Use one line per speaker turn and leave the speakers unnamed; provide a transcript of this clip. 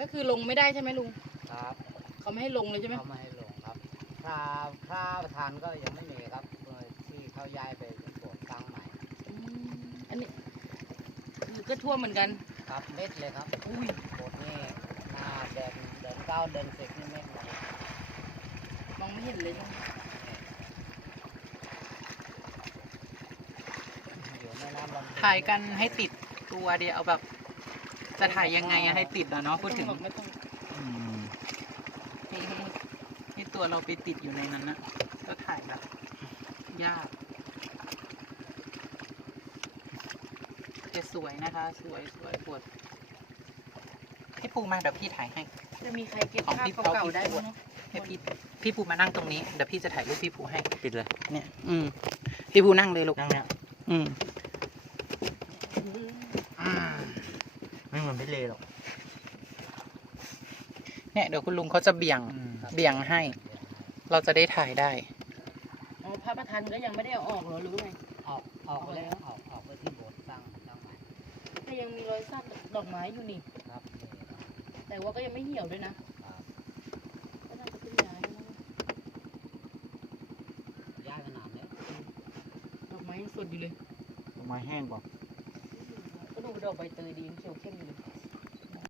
คือลงไม่ได้ใช่ไหมลุง
ครับ
เขาไม่ให้ลงเลยใช่ไหม
เขาไม่ให้ลงครับคราประธานก็ยังไม่มีครับที่เขาย้ายไปโบสถ์สร้างใหม่
อันนี้คือก็ท่วมเหมือนกัน
ครับเม็ดเลยครับ
อุ้ย
โบสถ์นี่หน้าเดินเก้าเดินสิบนี่เม็ดเลย
มองไม่เห็นเลยใช่ไหม
อยู่ในน้ำลำพู
ถ่ายกันให้ติดตัวเดียวเอาแบบ จะถ่ายยังไงอะให้ติดอะเนาะพูดถึง
ไม่ต้อง
อืมให้ตัวเราไปติดอยู่ในนั้นนะก็ถ่ายแบบยากแต่สวยนะคะ สวยปวดพี่ปูมาเดี๋ยวพี่ถ่ายให้
จะมีใครเก็บ
ของ
ภาพ
พี่
เก่า
เก่า
ๆได้บ้างเนาะ
ให้พี่ปูมานั่งตรงนี้เดี๋ยวพี่จะถ่ายรูปพี่ปูให้
ปิดเลย
เนี่ย พี่ปูนั่งเลยลูก
นั่งเนี่ย
อืม
ไม่เหมือนพี่เลหรอก
เนี่ยเดี๋ยวคุณลุงเขาจะเบี่ยงให้ เราจะได้ถ่ายได้
อ๋อพระประธานก็ยังไม่ได้เอาออกเหรอหรือไง
ออกแล้วออกไปที่โบสถ์สร้างใหม่
แต่ยังมีรอยสักดอกไม้อยู่นี่
ครับ
แต่ว่าก็ยังไม่เหี่ยวด้วยนะ
ครับ
ก็น่าจะเป็นย้ายแล้ว
ย้ายขนาดนี้
ดอกไม้ยังสดอยู่เลย
ต้นไม้แห้งกว่า
ก็ดูดอกใบเตยดีเขียวเข้มอยู่เลย